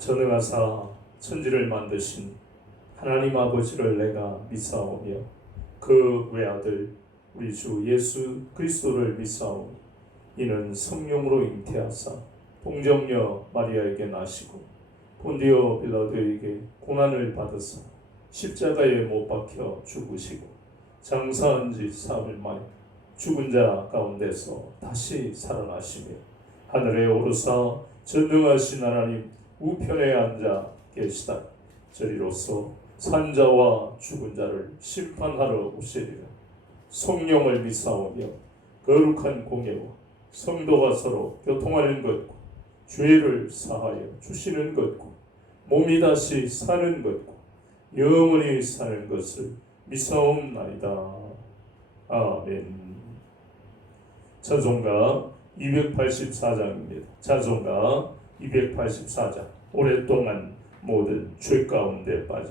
전능하사 천지를 만드신 하나님 아버지를 내가 믿사오며 그 외아들 우리 주 예수 그리스도를 믿사오니 이는 성령으로 잉태하사 동정녀 마리아에게 나시고 본디오 빌라도에게 고난을 받으사 십자가에 못 박혀 죽으시고 장사한 지 사흘 만에 죽은 자 가운데서 다시 살아나시며 하늘에 오르사 전능하신 하나님 우편에 앉아 계시다. 저리로서 산자와 죽은 자를 심판하러 오시리라. 성령을 믿사오며 거룩한 공예와 성도가 서로 교통하는 것과 죄를 사하여 주시는 것과 몸이 다시 사는 것과 영원히 사는 것을 믿사옵나이다. 아멘. 찬송가 284장입니다. 찬송가 284장. 오랫동안 모든 죄 가운데 빠져.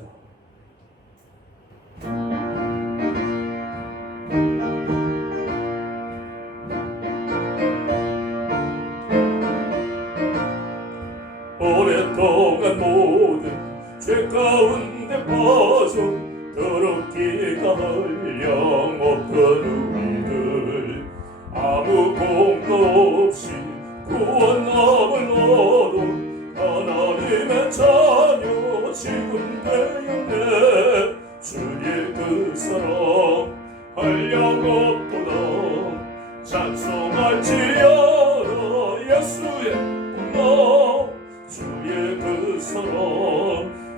오랫동안 모든 죄 가운데 빠져 더럽기가 한량 없던 우리들 아무 공로 없이 구원함을 얻어 하나님의 자녀 지금 되었네. 주의 그 사랑 한량 없도다. 찬송할지어다 예수의 공로. 주의 그 사랑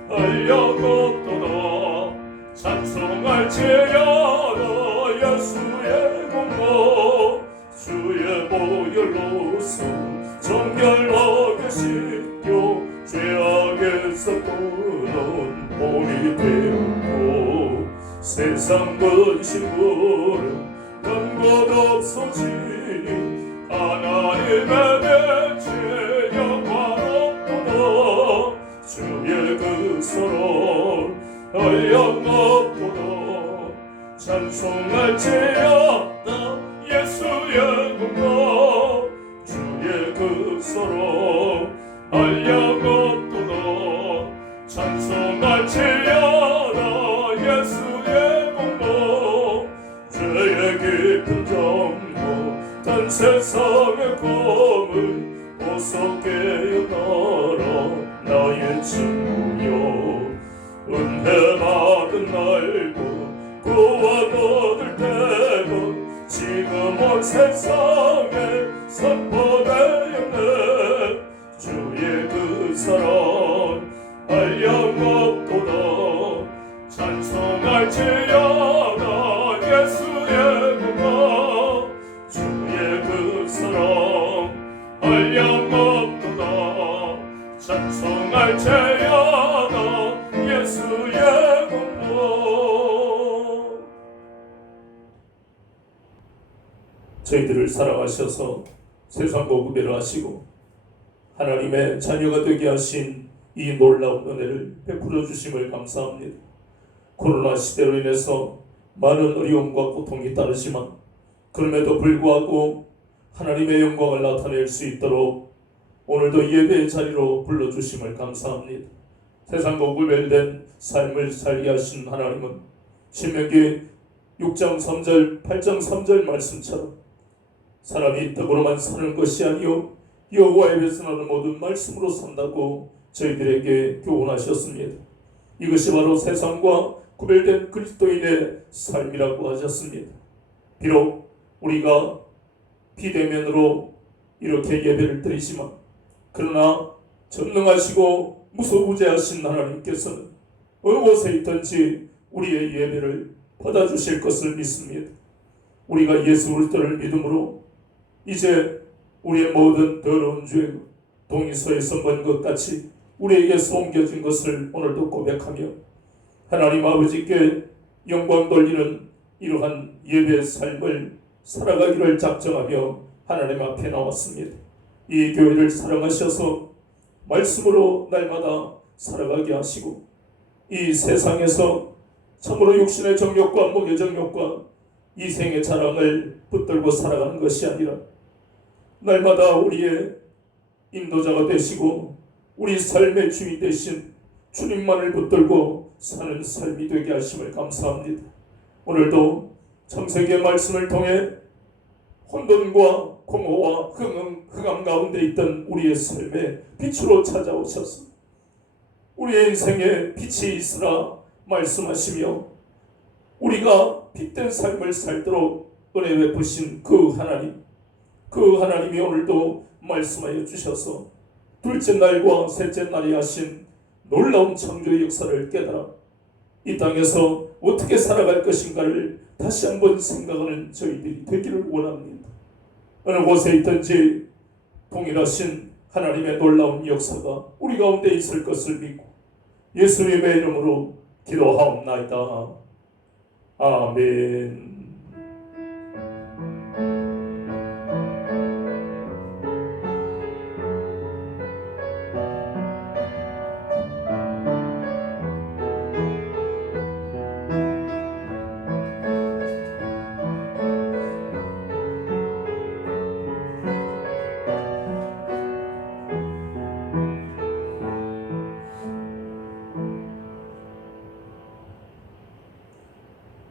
한량 없도다. 찬송할지어다 예수의 공로. 주의 보혈로서 정결하게 씻겨 죄악에서 떠난 몸이 되었고 세상 근심으로 난 것 없어지니 하나님의 대체 영광 없도다. 주의 그 사랑 한량 없도다. 찬송할지어다 예수의 공로. 주의 그 사랑 한량 없도다. 찬송할지어다 예수의 공로. 죄의 깊은 정보 단 세상의 검을 보석게 따라 나의 친구여. 은혜 받은 날고 구원 얻을 때가 지금 온 세상에 선포되었네. 주의 그 사랑 한량 없도다. 찬송할지어다 예수의 공로. 주의 그 사랑 한량 없도다. 찬송할지어다 예수의 공로. 저희들을 사랑하셔서 세상과 구별을 하시고 하나님의 자녀가 되게 하신 이 놀라운 은혜를 베풀어 주심을 감사합니다. 코로나 시대로 인해서 많은 어려움과 고통이 따르지만 그럼에도 불구하고 하나님의 영광을 나타낼 수 있도록 오늘도 예배의 자리로 불러주심을 감사합니다. 세상과 구별된 삶을 살게 하신 하나님은 신명기 6장 3절 8장 3절 말씀처럼 사람이 떡으로만 사는 것이 아니요 여호와의 배선하는 모든 말씀으로 산다고 저희들에게 교훈하셨습니다. 이것이 바로 세상과 구별된 그리스도인의 삶이라고 하셨습니다. 비록 우리가 비대면으로 이렇게 예배를 드리지만 그러나 전능하시고 무소부재하신 하나님께서는 어느 곳에 있든지 우리의 예배를 받아주실 것을 믿습니다. 우리가 예수 그리스도를 믿음으로 이제 우리의 모든 더러운 죄 동의서에서 먼 것 같이 우리에게서 옮겨진 것을 오늘도 고백하며 하나님 아버지께 영광 돌리는 이러한 예배의 삶을 살아가기를 작정하며 하나님 앞에 나왔습니다. 이 교회를 사랑하셔서 말씀으로 날마다 살아가게 하시고 이 세상에서 참으로 육신의 정욕과 목의 정욕과 이생의 자랑을 붙들고 살아가는 것이 아니라 날마다 우리의 인도자가 되시고 우리 삶의 주인 되신 주님만을 붙들고 사는 삶이 되게 하심을 감사합니다. 오늘도 창세기의 말씀을 통해 혼돈과 공허와 흑암 가운데 있던 우리의 삶에 빛으로 찾아오셔서 우리의 인생에 빛이 있으라 말씀하시며 우리가 빛된 삶을 살도록 은혜 베푸신 그 하나님이 오늘도 말씀하여 주셔서 둘째 날과 셋째 날이 하신 놀라운 창조의 역사를 깨달아 이 땅에서 어떻게 살아갈 것인가를 다시 한번 생각하는 저희들이 되기를 원합니다. 어느 곳에 있든지 동일하신 하나님의 놀라운 역사가 우리 가운데 있을 것을 믿고 예수님의 이름으로 기도하옵나이다. 아멘.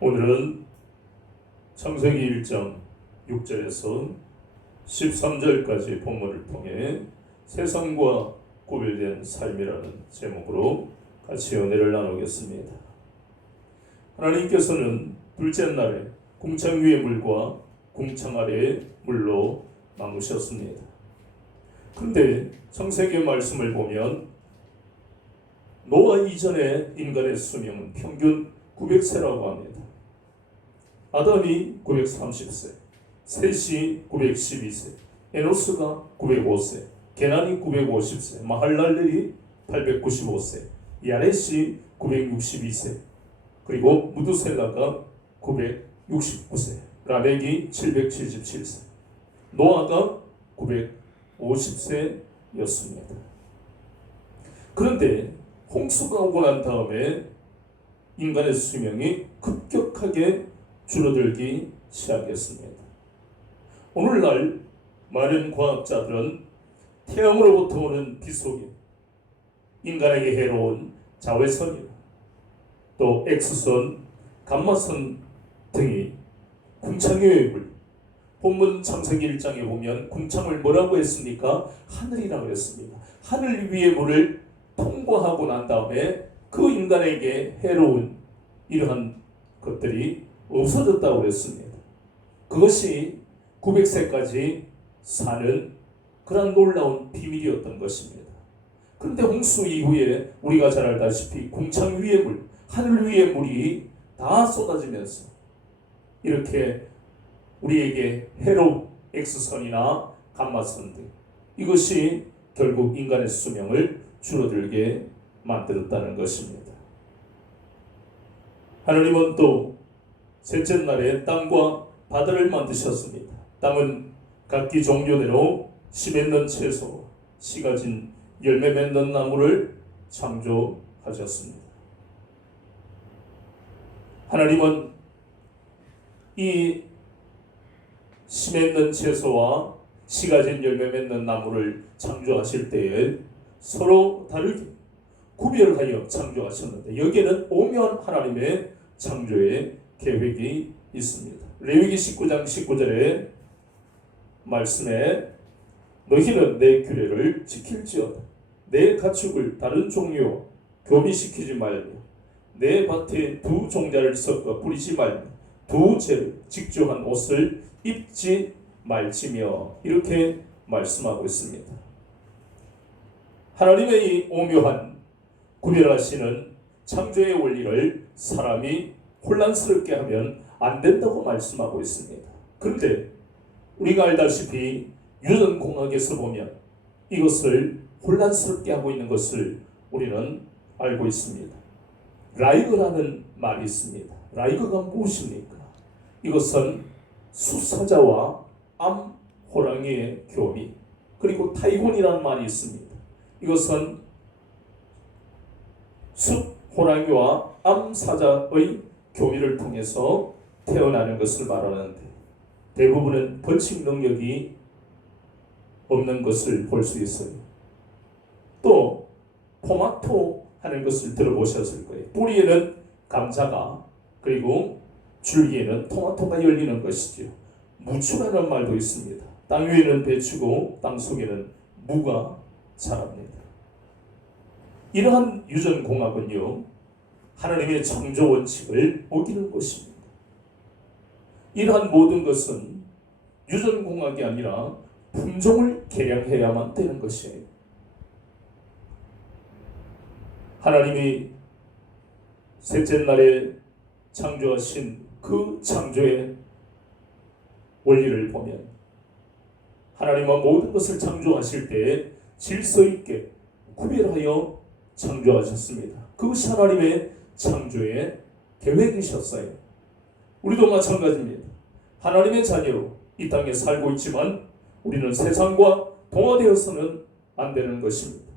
오늘은 창세기 1장 6절에서 13절까지 본문을 통해 세상과 구별된 삶이라는 제목으로 같이 은혜를 나누겠습니다. 하나님께서는 둘째 날에 궁창 위의 물과 궁창 아래의 물로 나누셨습니다. 그런데 창세기의 말씀을 보면 노아 이전의 인간의 수명은 평균 900세라고 합니다. 아담이 930세, 셋이 912세, 에노스가 905세, 게난이 950세, 마할랄렐이 895세, 야렛이 962세, 그리고 무두셀라가 969세, 라멕이 777세, 노아가 950세였습니다. 그런데 홍수가 오고 난 다음에 인간의 수명이 급격하게 줄어들기 시작했습니다. 오늘날 많은 과학자들은 태양으로부터 오는 빛 속에 인간에게 해로운 자외선이나 또 X선, 감마선 등이 궁창의 물, 본문 창세기 1장에 보면 궁창을 뭐라고 했습니까? 하늘이라고 했습니다. 하늘 위의 물을 통과하고 난 다음에 그 인간에게 해로운 이러한 것들이 없어졌다고 했습니다. 그것이 900세까지 사는 그런 놀라운 비밀이었던 것입니다. 그런데 홍수 이후에 우리가 잘 알다시피 궁창 위의 물, 하늘 위의 물이 다 쏟아지면서 이렇게 우리에게 해로운 X선이나 감마선 등 이것이 결국 인간의 수명을 줄어들게 만들었다는 것입니다. 하나님은 또 셋째 날에 땅과 바다를 만드셨습니다. 땅은 각기 종류대로 씨 맺는 채소, 씨 가진 열매 맺는 나무를 창조하셨습니다. 하나님은 이 씨 맺는 채소와 씨 가진 열매 맺는 나무를 창조하실 때에 서로 다르게 구별하여 창조하셨는데 여기에는 오묘한 하나님의 창조의 계획이 있습니다. 레위기 19장 19절의 말씀에 너희는 내 규례를 지킬지어다. 내 가축을 다른 종류와 교미시키지 말며 내 밭에 두 종자를 섞어 부리지 말며 두 채를 직조한 옷을 입지 말지며 이렇게 말씀하고 있습니다. 하나님의 이 오묘한 구별하시는 창조의 원리를 사람이 혼란스럽게 하면 안 된다고 말씀하고 있습니다. 그런데 우리가 알다시피 유전공학에서 보면 이것을 혼란스럽게 하고 있는 것을 우리는 알고 있습니다. 라이거라는 말이 있습니다. 라이거가 무엇입니까? 이것은 수사자와 암호랑이의 교미, 그리고 타이곤이라는 말이 있습니다. 이것은 숫호랑이와 암사자의 교미를 통해서 태어나는 것을 말하는데 대부분은 번식 능력이 없는 것을 볼 수 있어요. 또 토마토 하는 것을 들어보셨을 거예요. 뿌리에는 감자가 그리고 줄기에는 토마토가 열리는 것이죠. 무추라는 말도 있습니다. 땅 위에는 배추고 땅 속에는 무가 자랍니다. 이러한 유전공학은요, 하나님의 창조 원칙을 어기는 것입니다. 이러한 모든 것은 유전공학이 아니라 품종을 개량해야만 되는 것이에요. 하나님이 셋째 날에 창조하신 그 창조의 원리를 보면 하나님은 모든 것을 창조하실 때 질서 있게 구별하여 창조하셨습니다. 그것이 하나님의 창조의 계획이셨어요. 우리도 마찬가지입니다. 하나님의 자녀로 이 땅에 살고 있지만 우리는 세상과 동화되어서는 안 되는 것입니다.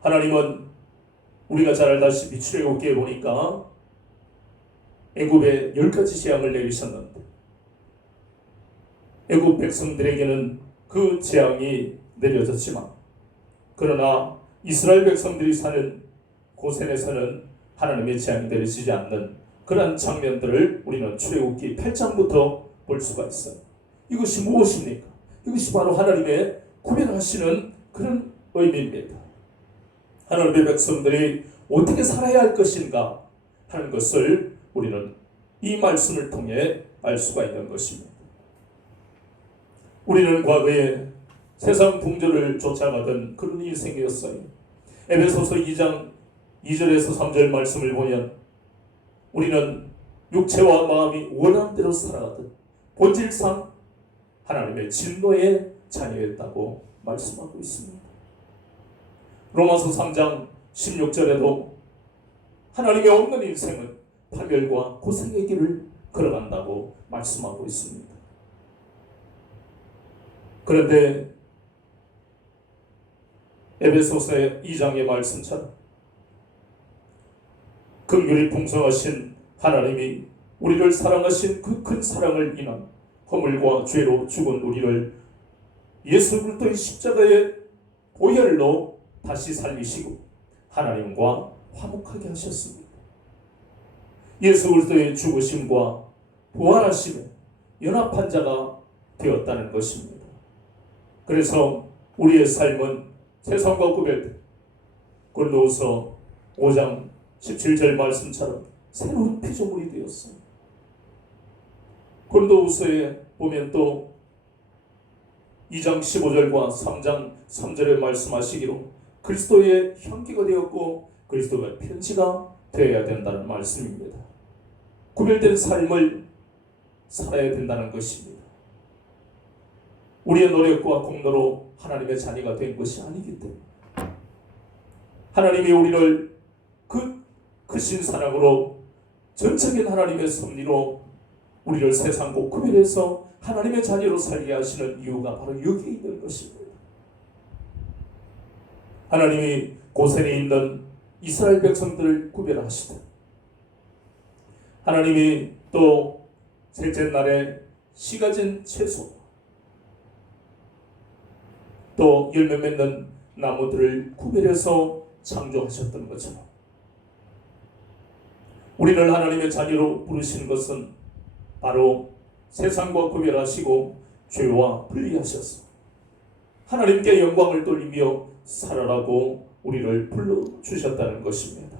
하나님은 우리가 잘 알다시피 출애굽기에 보니까 애굽에 10가지 재앙을 내리셨는데 애굽 백성들에게는 그 재앙이 내려졌지만 그러나 이스라엘 백성들이 사는 고센에서는 하나님의 재앙이 내려지지 않는 그러한 장면들을 우리는 출애굽기 8장부터 볼 수가 있어요. 이것이 무엇입니까? 이것이 바로 하나님의 구별하시는 그런 의미입니다. 하나님의 백성들이 어떻게 살아야 할 것인가 하는 것을 우리는 이 말씀을 통해 알 수가 있는 것입니다. 우리는 과거에 세상 풍조를 쫓아가던 그런 인생이었어요. 에베소서 2장 2절에서 3절 말씀을 보면 우리는 육체와 마음이 원하는 대로 살아가듯 본질상 하나님의 진노의 자녀였다고 말씀하고 있습니다. 로마서 3장 16절에도 하나님의 없는 인생은 파멸과 고생의 길을 걸어간다고 말씀하고 있습니다. 그런데 에베소서 2장의 말씀처럼 긍휼이 풍성하신 하나님이 우리를 사랑하신 그 큰 사랑을 인한 허물과 죄로 죽은 우리를 예수 그리스도의 십자가의 보혈로 다시 살리시고 하나님과 화목하게 하셨습니다. 예수 그리스도의 죽으심과 부활하심에 연합한 자가 되었다는 것입니다. 그래서 우리의 삶은 세상과 구별돼 고린도후서 5장 17절 말씀처럼 새로운 피조물이 되었어요. 고린도후서에 보면 또 2장 15절과 3장 3절에 말씀하시기로 그리스도의 향기가 되었고 그리스도의 편지가 되어야 된다는 말씀입니다. 구별된 삶을 살아야 된다는 것입니다. 우리의 노력과 공로로 하나님의 자녀가 된 것이 아니기 때문에 하나님이 우리를 그 크신 사랑으로 전적인 하나님의 섭리로 우리를 세상과 구별해서 하나님의 자녀로 살게 하시는 이유가 바로 여기에 있는 것입니다. 하나님이 고센에 있는 이스라엘 백성들을 구별하시되 하나님이 또 셋째 날에 씨 가진 채소 또 열매 맺는 나무들을 구별해서 창조하셨던 것처럼 우리를 하나님의 자녀로 부르신 것은 바로 세상과 구별하시고 죄와 분리하셔서 하나님께 영광을 돌리며 살아라고 우리를 불러주셨다는 것입니다.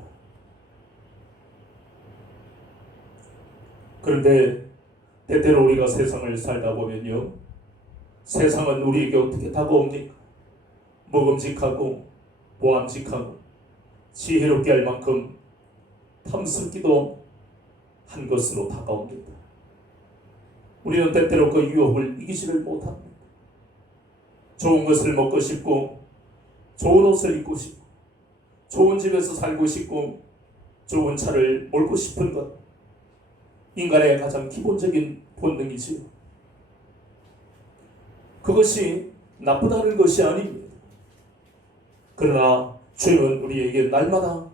그런데 때때로 우리가 세상을 살다 보면요, 세상은 우리에게 어떻게 다가옵니까? 먹음직하고 보암직하고 지혜롭게 할 만큼 탐스럽기도 한 것으로 다가옵니다. 우리는 때때로 그 유혹을 이기지를 못합니다. 좋은 것을 먹고 싶고 좋은 옷을 입고 싶고 좋은 집에서 살고 싶고 좋은 차를 몰고 싶은 것, 인간의 가장 기본적인 본능이지요. 그것이 나쁘다는 것이 아닙니다. 그러나 주님은 우리에게 날마다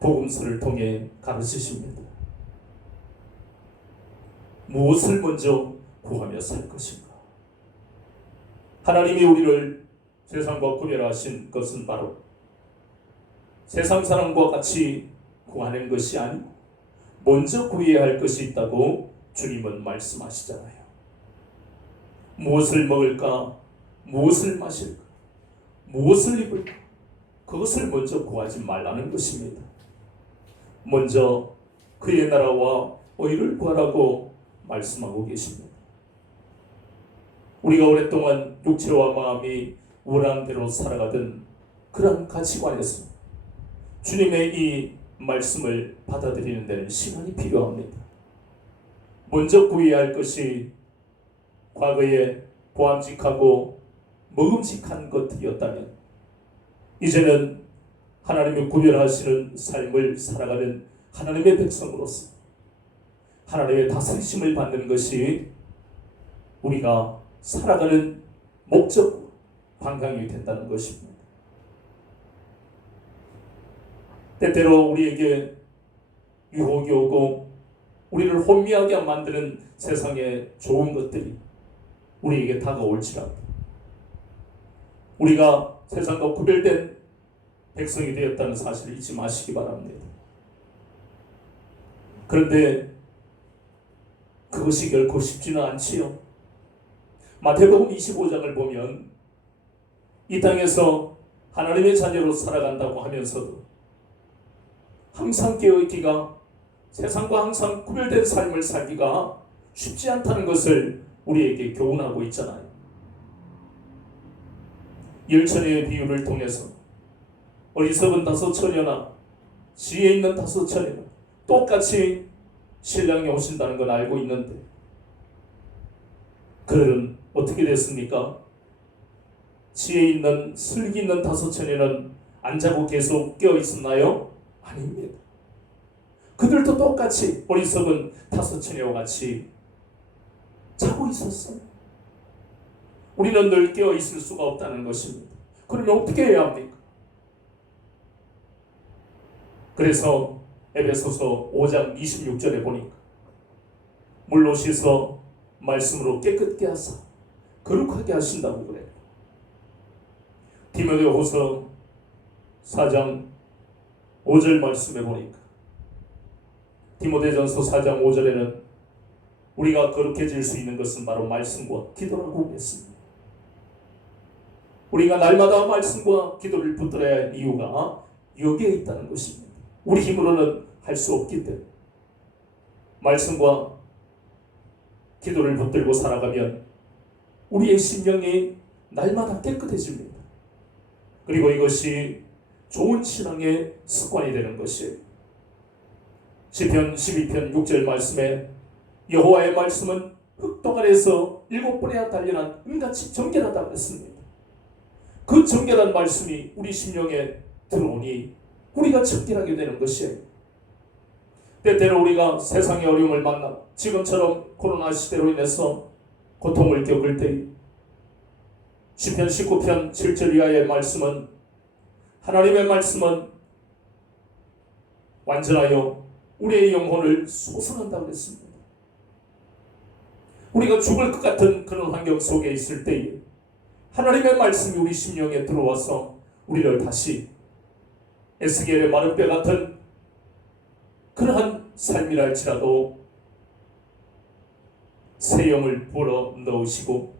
복음서를 통해 가르치십니다. 무엇을 먼저 구하며 살 것인가? 하나님이 우리를 세상과 구별하신 것은 바로 세상 사람과 같이 구하는 것이 아니고 먼저 구해야 할 것이 있다고 주님은 말씀하시잖아요. 무엇을 먹을까? 무엇을 마실까? 무엇을 입을까? 그것을 먼저 구하지 말라는 것입니다. 먼저 그의 나라와 의를 구하라고 말씀하고 계십니다. 우리가 오랫동안 육체와 마음이 원하는 대로 살아가던 그런 가치관에서 주님의 이 말씀을 받아들이는 데는 시간이 필요합니다. 먼저 구해야 할 것이 과거에 보암직하고 먹음직한 것이었다면 이제는 하나님의 구별하시는 삶을 살아가는 하나님의 백성으로서 하나님의 다스리심을 받는 것이 우리가 살아가는 목적, 방향이 된다는 것입니다. 때때로 우리에게 유혹이 오고 우리를 혼미하게 만드는 세상의 좋은 것들이 우리에게 다가올지라도 우리가 세상과 구별된 백성이 되었다는 사실을 잊지 마시기 바랍니다. 그런데 그것이 결코 쉽지는 않지요. 마태복음 25장을 보면 이 땅에서 하나님의 자녀로 살아간다고 하면서도 항상 깨어있기가, 세상과 항상 구별된 삶을 살기가 쉽지 않다는 것을 우리에게 교훈하고 있잖아요. 열처녀의 비유를 통해서 어리석은 5처녀나 지혜 있는 5처녀나 똑같이 신랑이 오신다는 건 알고 있는데 그들은 어떻게 됐습니까? 지혜 있는 슬기 있는 5처녀는 안 자고 계속 깨어 있었나요? 아닙니다. 그들도 똑같이 어리석은 5처녀와 같이 자고 있었어요. 우리는 늘 깨어 있을 수가 없다는 것입니다. 그러면 어떻게 해야 합니까? 그래서 에베소서 5장 26절에 보니까 물로 씻어 말씀으로 깨끗게 하사 거룩하게 하신다고 그래요. 디모데후서 4장 5절 말씀에 보니까 디모데전서 4장 5절에는 우리가 거룩해질 수 있는 것은 바로 말씀과 기도라고 했습니다. 우리가 날마다 말씀과 기도를 붙들어야 할 이유가 여기에 있다는 것입니다. 우리 힘으로는 할 수 없기 때문에 말씀과 기도를 붙들고 살아가면 우리의 심령이 날마다 깨끗해집니다. 그리고 이것이 좋은 신앙의 습관이 되는 것이에요. 시편 12편 6절 말씀에 여호와의 말씀은 흙동 아래에서 7번이나 단련한 은같이 정결하다고 했습니다. 그 정결한 말씀이 우리 심령에 들어오니 우리가 정결하게 되는 것이에요. 때때로 우리가 세상의 어려움을 만나 지금처럼 코로나 시대로 인해서 고통을 겪을 때 시편 19편 7절 이하의 말씀은 하나님의 말씀은 완전하여 우리의 영혼을 소성한다고 했습니다. 우리가 죽을 것 같은 그런 환경 속에 있을 때에 하나님의 말씀이 우리 심령에 들어와서 우리를 다시 에스겔의 마른 뼈 같은 그러한 삶이라 할지라도 새 영을 불어 넣으시고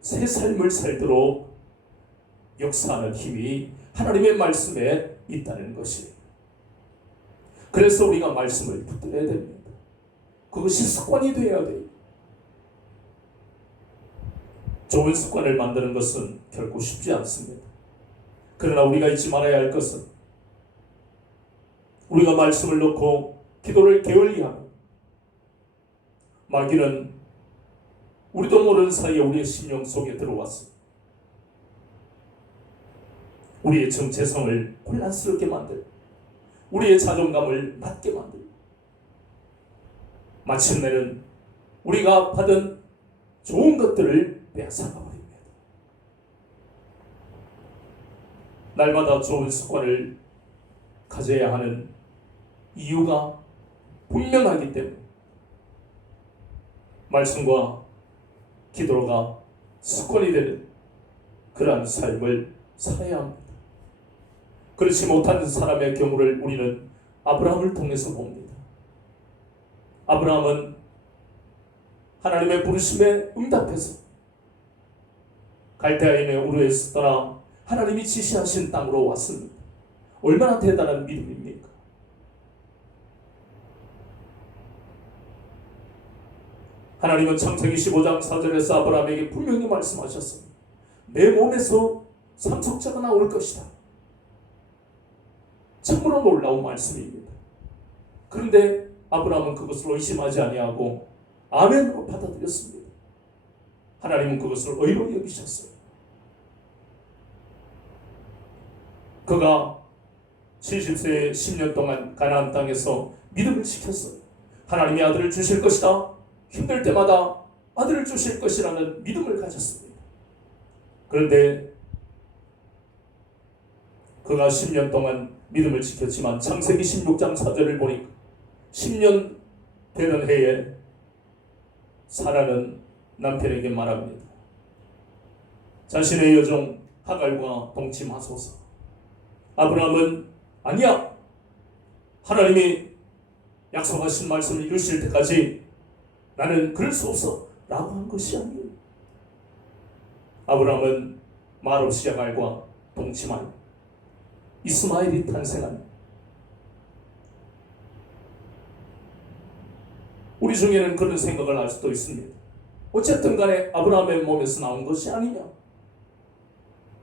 새 삶을 살도록 역사하는 힘이 하나님의 말씀에 있다는 것이에요. 그래서 우리가 말씀을 붙들어야 됩니다. 그것이 습관이 되어야 돼요. 좋은 습관을 만드는 것은 결코 쉽지 않습니다. 그러나 우리가 잊지 말아야 할 것은 우리가 말씀을 넣고 기도를 게을리하면 마귀는 우리도 모르는 사이에 우리의 심령 속에 들어와서 우리의 정체성을 혼란스럽게 만들고 우리의 자존감을 낮게 만들고 마침내는 우리가 받은 좋은 것들을 빼앗아가 버립니다. 날마다 좋은 습관을 가져야 하는 이유가 분명하기 때문에 말씀과 기도가 습관이 되는 그러한 삶을 살아야 합니다. 그렇지 못한 사람의 경우를 우리는 아브라함을 통해서 봅니다. 아브라함은 하나님의 부르심에 응답해서 갈대아인의 우르에서 떠나 하나님이 지시하신 땅으로 왔습니다. 얼마나 대단한 믿음입니까? 하나님은 창세기 15장 4절에서 아브라함에게 분명히 말씀하셨습니다. 내 몸에서 상속자가 나올 것이다. 참으로 놀라운 말씀입니다. 그런데 아브라함은 그것을 의심하지 아니하고 아멘으로 받아들였습니다. 하나님은 그것을 의로 여기셨어요. 그가 70세에 10년 동안 가나안 땅에서 믿음을 지켰어요. 하나님이 아들을 주실 것이다. 힘들 때마다 아들을 주실 것이라는 믿음을 가졌습니다. 그런데 그가 10년 동안 믿음을 지켰지만 창세기 16장 4절을 보니까 10년 되는 해에 사라는 남편에게 말합니다. 자신의 여종 하갈과 동침하소서. 아브라함은 아니야. 하나님이 약속하신 말씀을 이루실 때까지 나는 그럴 수 없어 라고 한 것이 아니에요. 아브라함은 말없이 하갈과 동침하여 이스마엘이 탄생한, 우리 중에는 그런 생각을 할 수도 있습니다. 어쨌든 간에 아브라함의 몸에서 나온 것이 아니냐,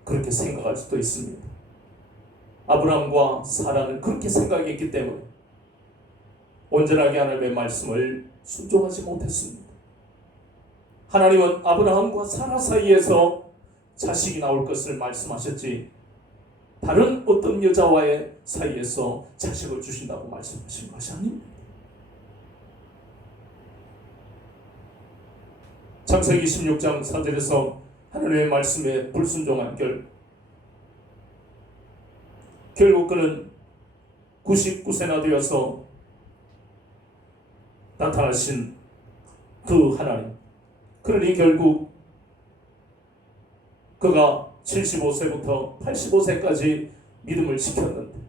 그렇게 생각할 수도 있습니다. 아브라함과 사라는 그렇게 생각했기 때문에 온전하게 하나님의 말씀을 순종하지 못했습니다. 하나님은 아브라함과 사라 사이에서 자식이 나올 것을 말씀하셨지 다른 어떤 여자와의 사이에서 자식을 주신다고 말씀하신 것이 아닙니다. 창세기 16장 4절에서 하나님의 말씀에 불순종한 결국 그는 99세나 되어서 나타나신 그 하나님, 그러니 결국 그가 75세부터 85세까지 믿음을 지켰는데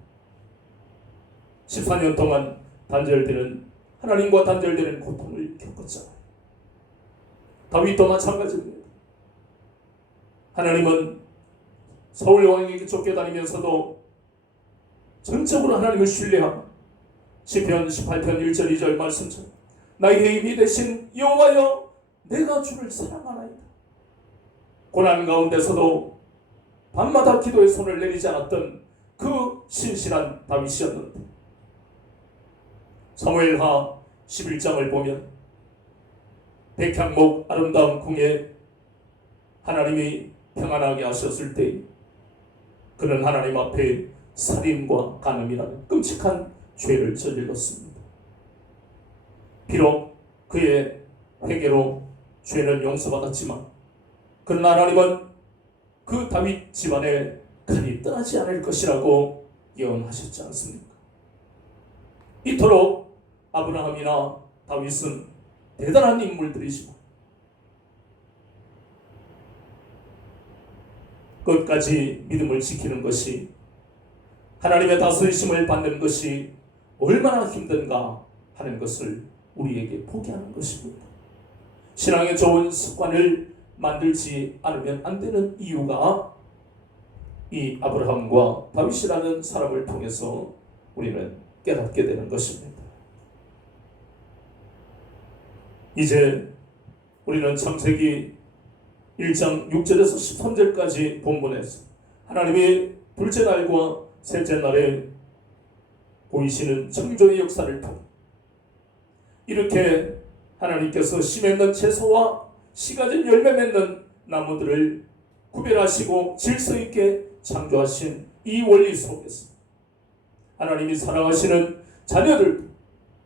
14년 동안 단절되는, 하나님과 단절되는 고통을 겪었잖아요. 다윗도 마찬가지입니다. 하나님은 사울 왕에게 쫓겨다니면서도 전적으로 하나님을 신뢰하고 시편 18편 1절 2절 말씀처럼 나의 힘이 되신 여호와여 내가 주를 사랑하나이다. 고난 가운데서도 밤마다 기도의 손을 내리지 않았던 그 신실한 다윗이었는데 사무엘하 11장을 보면 백향목 아름다운 궁에 하나님이 평안하게 하셨을 때 그는 하나님 앞에 살인과 간음이라는 끔찍한 죄를 저질렀습니다. 비록 그의 회개로 죄는 용서받았지만 그러나 하나님은 그 다윗 집안의 칼이 떠나지 않을 것이라고 예언하셨지 않습니까? 이토록 아브라함이나 다윗은 대단한 인물들이지만 끝까지 믿음을 지키는 것이, 하나님의 다스리심을 받는 것이 얼마나 힘든가 하는 것을 우리에게 보게 하는 것입니다. 신앙의 좋은 습관을 만들지 않으면 안 되는 이유가 이 아브라함과 다윗이라는 사람을 통해서 우리는 깨닫게 되는 것입니다. 이제 우리는 창세기 1장 6절에서 13절까지 본문에서 하나님이 둘째 날과 셋째 날에 보이시는 창조의 역사를 통해 이렇게 하나님께서 씨 맺는 채소와 씨가 진 열매 맺는 나무들을 구별하시고 질서 있게 창조하신 이 원리 속에서 하나님이 사랑하시는 자녀들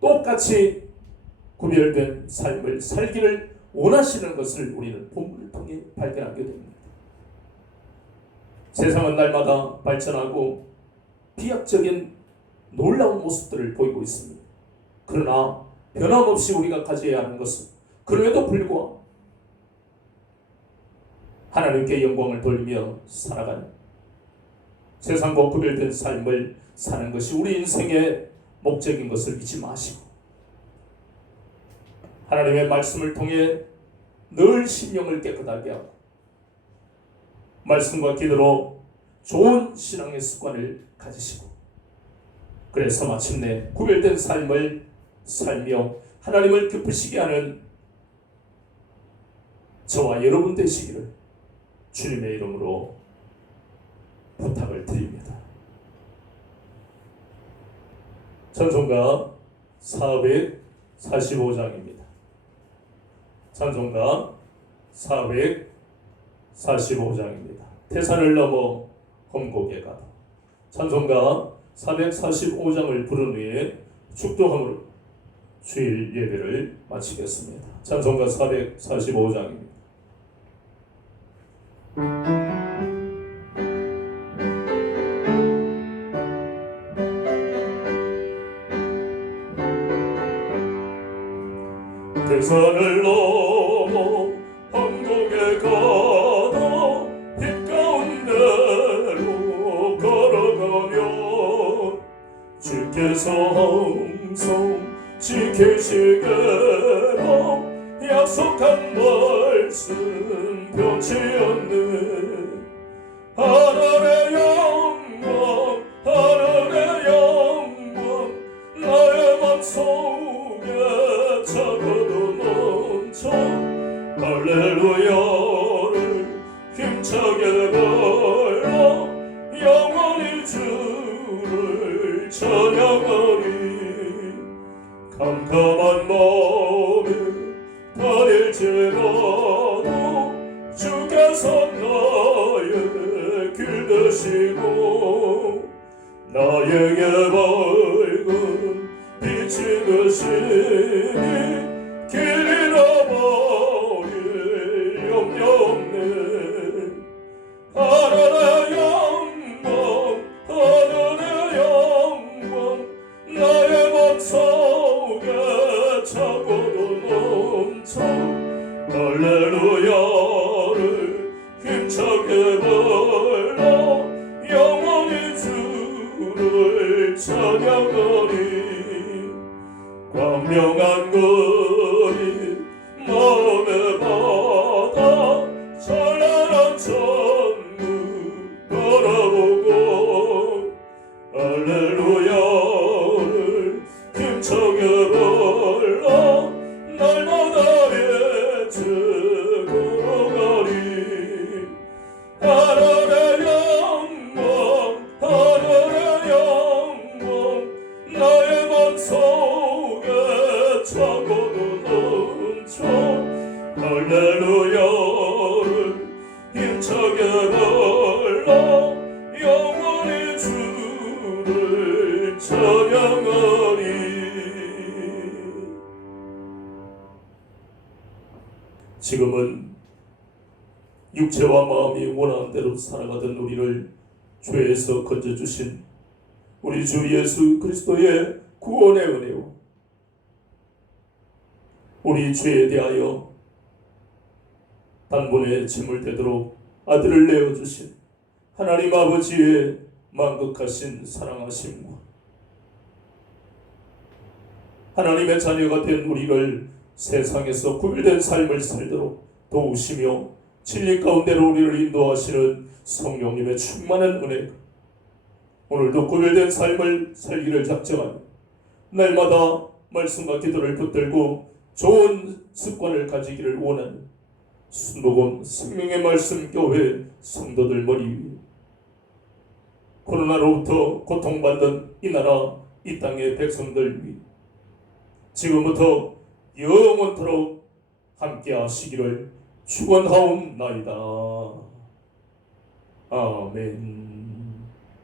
똑같이 구별된 삶을 살기를 원하시는 것을 우리는 본문을 통해 발견하게 됩니다. 세상은 날마다 발전하고 비약적인 놀라운 모습들을 보이고 있습니다. 그러나 변함없이 우리가 가져야 하는 것은, 그럼에도 불구하고 하나님께 영광을 돌리며 살아가는 세상과 구별된 삶을 사는 것이 우리 인생의 목적인 것을 잊지 마시고 하나님의 말씀을 통해 늘 심령을 깨끗하게 하고 말씀과 기도로 좋은 신앙의 습관을 가지시고 그래서 마침내 구별된 삶을 살며 하나님을 기쁘시게 하는 저와 여러분 되시기를 주님의 이름으로 부탁을 드립니다. 찬송가 445장입니다. 찬송가 445장입니다. 태산을 넘어 험곡에 가도. 찬송가 445장을 부른 후에 축도함으로 주일 예배를 마치겠습니다. 찬송가 445장입니다. 태산을 넘어 험곡에 가도 빛 가운데로 걸어가며 주께서 항상 지키시게로 약속한 말씀 변치 않는 하늘의 영광 하늘의 영광 나의 맘속에 차고도 넘쳐 할렐루야를 힘차게 불러 영원히 주를 찬양하리. 캄캄한 마음에 다닐지라도 주께서 나의 길 되시고 나에게 밝은 빛이 되시니 길 잃어버릴 염려 없네. 하늘의 영광 하늘의 영광 나의 맘속에 차고도 넘쳐 할렐루야를 힘차게 불러 영원히 주를 찬양하리. 광명한 거리 마음의 바다 찬란한 천국 바라보고 할렐루야를 힘차게 불러 날마다 예측 걸어가리. 하늘의 영광 하늘의 영광 나의 맘속에 차고도 넘쳐 할렐루야를 힘차게 불러 영원히 주를 찬양하리. 지금은 육체와 마음이 원하는 대로 살아가던 우리를 죄에서 건져주신 우리 주 예수 그리스도의 구원의 은혜와 우리 죄에 대하여 단번에 짐을 되도록 아들을 내어주신 하나님 아버지의 만극하신 사랑하심과 하나님의 자녀가 된 우리를 세상에서 구별된 삶을 살도록 도우시며 진리 가운데로 우리를 인도하시는 성령님의 충만한 은혜가 오늘도 구별된 삶을 살기를 작정하며 날마다 말씀과 기도를 붙들고 좋은 습관을 가지기를 원하는 순복음 생명의 말씀 교회 성도들 머리 위에 코로나로부터 고통받는 이 나라 이 땅의 백성들 위해 지금부터 영원토록 함께 하시기를 축원하옵나이다. 아멘.